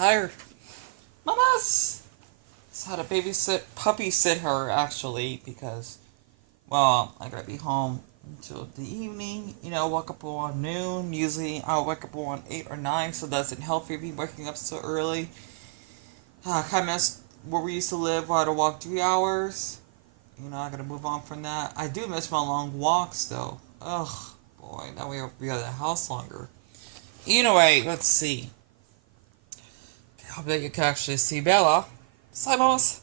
tired. Mamas! Just had a puppy sit her actually because, well, I gotta be home until the evening. Wake up around noon. Usually I'll wake up around 8 or 9, so that's unhealthy me waking up so early. Kind of miss where we used to live where I had to walk 3 hours. I gotta move on from that. I do miss my long walks though. Ugh, boy, now we have to be out of the house longer. Anyway, let's see. I hope that you can actually see Bella. Simons.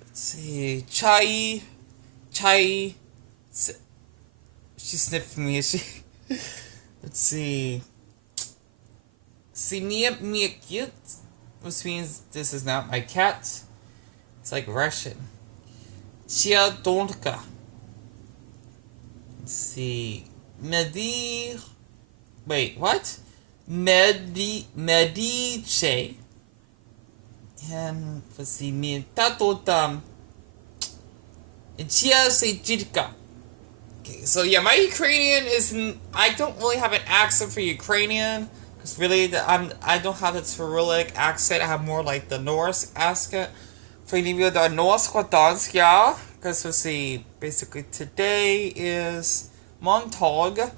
Let's see. Chai. She sniffed me. Let's see. Mia cute, which means this is not my cat. It's like Russian. Chia Donka. Let's see. Wait, what? Medice. And let's see. Tatotam. Chia Sejidka. Okay, so yeah, my Ukrainian I don't really have an accent for Ukrainian. Because really, I don't have the Cyrillic accent. I have more like the Norse accent. For any of the Norse dansk, yeah. Because let's see, basically today is Montag.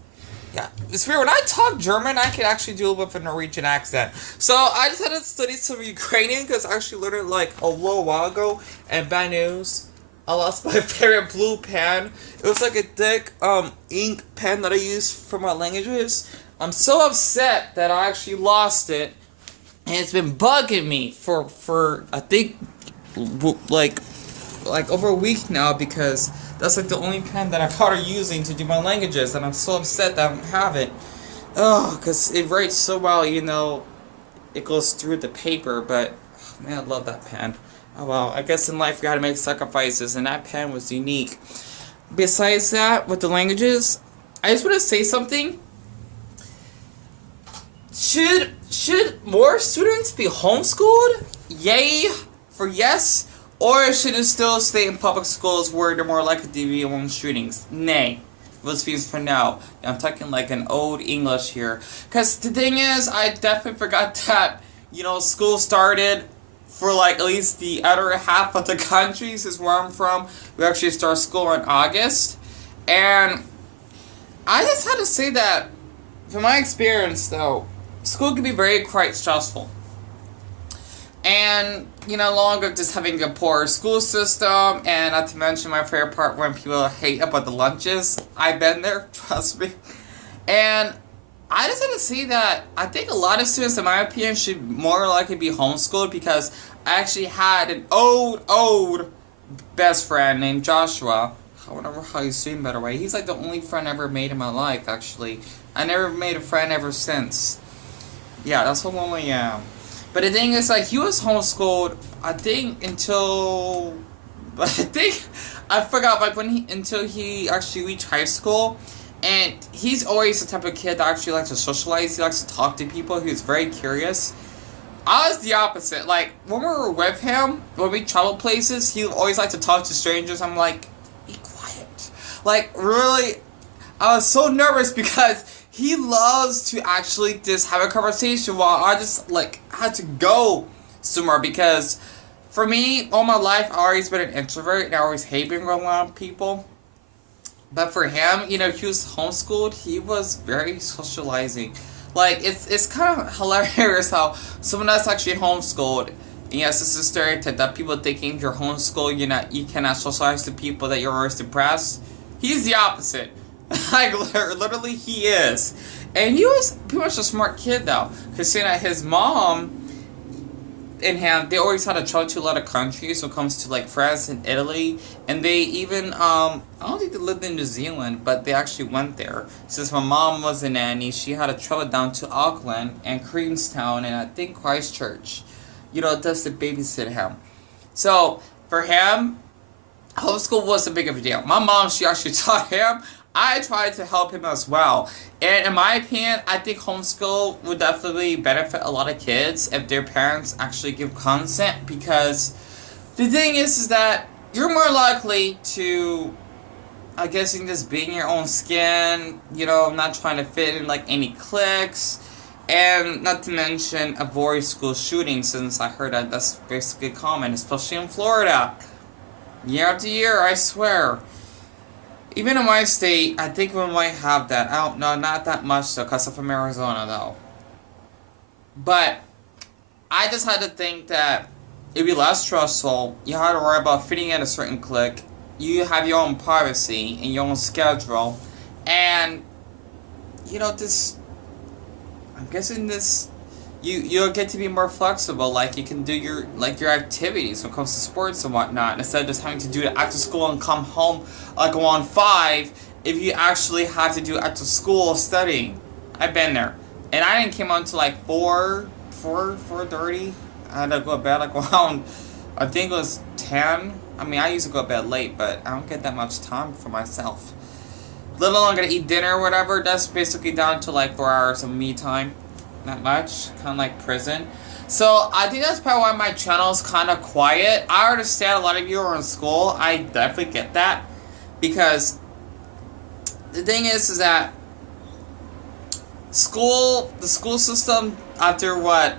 Yeah, it's weird. When I talk German, I can actually do it with a Norwegian accent. So I just had to study some Ukrainian because I actually learned it like a little while ago. And bad news, I lost my favorite blue pen. It was like a thick ink pen that I use for my languages. I'm so upset that I actually lost it. And it's been bugging me for I think like over a week now because that's like the only pen that I started using to do my languages, and I'm so upset that I don't have it. Oh, because it writes so well, it goes through the paper, but oh, man, I love that pen. Oh well, I guess in life you gotta make sacrifices, and that pen was unique. Besides that, with the languages, I just want to say something. Should more students be homeschooled? Yay for yes. Or should it still stay in public schools where they're more likely to be among shootings? Nay. Which means for now. I'm talking like an old English here. Because the thing is, I definitely forgot that, school started for like at least the other half of the country. This is where I'm from. We actually start school in August. And I just had to say that, from my experience though, school can be very quite stressful. And, longer just having a poor school system, and not to mention my favorite part when people hate about the lunches. I've been there, trust me. And I just had to say that I think a lot of students, in my opinion, should more likely be homeschooled because I actually had an old best friend named Joshua. I don't know how you say him, by the way. He's like the only friend I ever made in my life, actually. I never made a friend ever since. Yeah, that's how lonely I am. But the thing is, like, he was homeschooled, I think, I forgot, like, until he actually reached high school. And he's always the type of kid that actually likes to socialize. He likes to talk to people. He was very curious. I was the opposite. Like, when we were with him, when we travel places, he always liked to talk to strangers. I'm like, be quiet. Like, really, I was so nervous because he loves to actually just have a conversation while I just, like, had to go somewhere because for me, all my life, I've always been an introvert and I always hate being around people. But for him, he was homeschooled, he was very socializing. Like, it's kind of hilarious how someone that's actually homeschooled, and yes, it's a stereotype that people thinking if you're homeschooled, you cannot socialize to people, that you're always depressed. He's the opposite. Like, literally, he is. And he was pretty much a smart kid, though. Because seeing that his mom and him, they always had to travel to a lot of countries when it comes to, like, France and Italy. And they even, I don't think they lived in New Zealand, but they actually went there. Since my mom was a nanny, she had to travel down to Auckland and Queenstown and I think Christchurch, just to babysit him. So, for him, homeschool wasn't big of a deal. My mom, she actually taught him. I tried to help him as well. And in my opinion, I think homeschool would definitely benefit a lot of kids if their parents actually give consent, because the thing is that you're more likely to, I guess, just being your own skin, not trying to fit in like any cliques. And not to mention avoid school shootings, since I heard that that's basically common, especially in Florida. Year after year, I swear. Even in my state, I think we might have that. I don't know, not that much though, because I'm from Arizona though. But I just had to think that it'd be less stressful. You don't have to worry about fitting in a certain clique. You have your own privacy and your own schedule. And, you know, I'm guessing you'll get to be more flexible. Like, you can do your activities when it comes to sports and whatnot, instead of just having to do it after school and come home like around 5, if you actually have to do after school studying. I've been there. And I didn't come on until like 4:30. I had to go to bed like around, I think it was 10. I mean, I used to go to bed late, but I don't get that much time for myself. Let alone gonna eat dinner or whatever. That's basically down to like 4 hours of me time. Not much. Kind of like prison. So I think that's probably why my channel is kind of quiet. I understand a lot of you are in school. I definitely get that. Because the thing is that the school system, after what,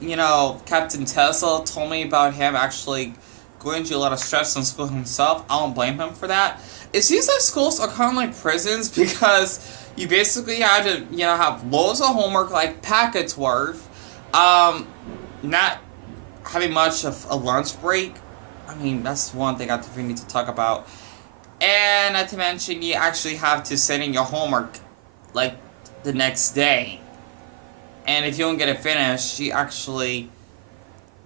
you know, Captain Tesla told me about him actually going through a lot of stress in school himself, I don't blame him for that. It seems like schools are kind of like prisons, because you basically have to, you know, have loads of homework, like packets worth, not having much of a lunch break. I mean, that's one thing I definitely need to talk about. And not to mention, you actually have to send in your homework, like, the next day. And if you don't get it finished, you actually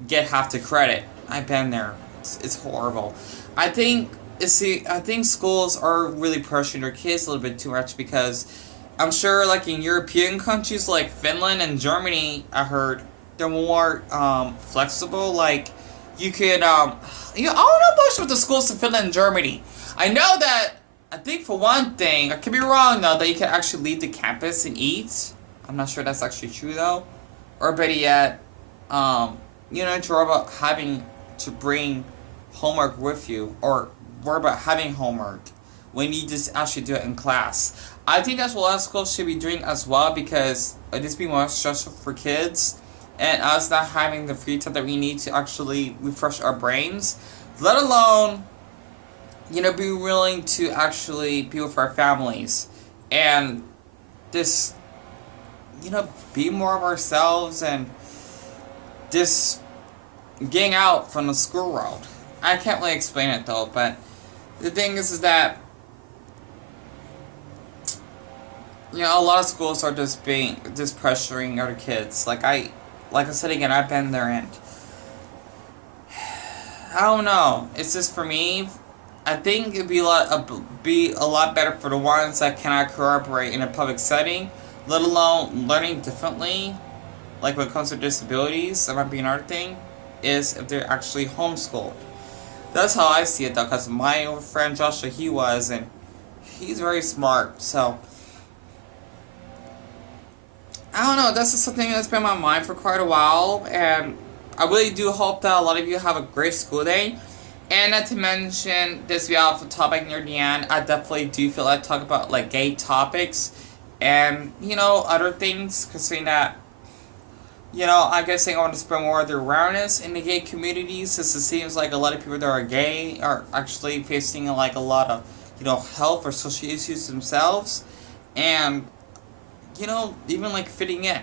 get half the credit. I've been there. It's horrible. I think schools are really pressuring their kids a little bit too much, because I'm sure, like, in European countries like Finland and Germany, I heard they're more flexible. Like, you could I don't know much about the schools in Finland and Germany. I know that, I think for one thing, I could be wrong though, that you can actually leave the campus and eat. I'm not sure that's actually true though. Or better yet, you know, to worry about having to bring homework with you, or worry about having homework when you just actually do it in class. I think that's what a lot of schools should be doing as well, because it just be more stressful for kids, and us not having the free time that we need to actually refresh our brains, let alone, you know, be willing to actually be with our families, and just, you know, be more of ourselves, and just getting out from the school world. I can't really explain it though, but the thing is that, you know, a lot of schools are just pressuring other kids. Like I said again, I've been there, and I don't know. It's just, for me, I think it'd be a lot better for the ones that cannot cooperate in a public setting, let alone learning differently. Like when it comes to disabilities, that might be another thing, is if they're actually homeschooled. That's how I see it though, because my old friend Joshua, and he's very smart, so I don't know, that's just something that's been on my mind for quite a while, and I really do hope that a lot of you have a great school day. And not to mention, this be off the topic near the end, I definitely do feel like talk about like gay topics and, you know, other things, considering that, you know, I'm guessing I want to spread more of the awareness in the gay community, since it seems like a lot of people that are gay are actually facing like a lot of, you know, health or social issues themselves, and, you know, even like fitting in.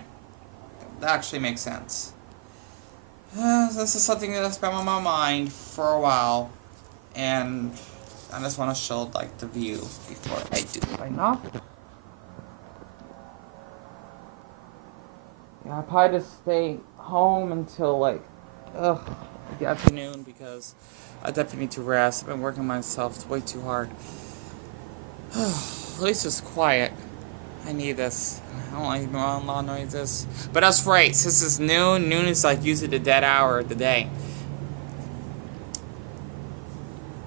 That actually makes sense. This is something that's been on my mind for a while, and I just want to show like the view before I do sign off. Yeah, I probably just stay home until like the afternoon, because I definitely need to rest. I've been working myself way too hard. At least it's quiet. I need this. I don't like loud noises. But that's right, since it's noon is like usually the dead hour of the day.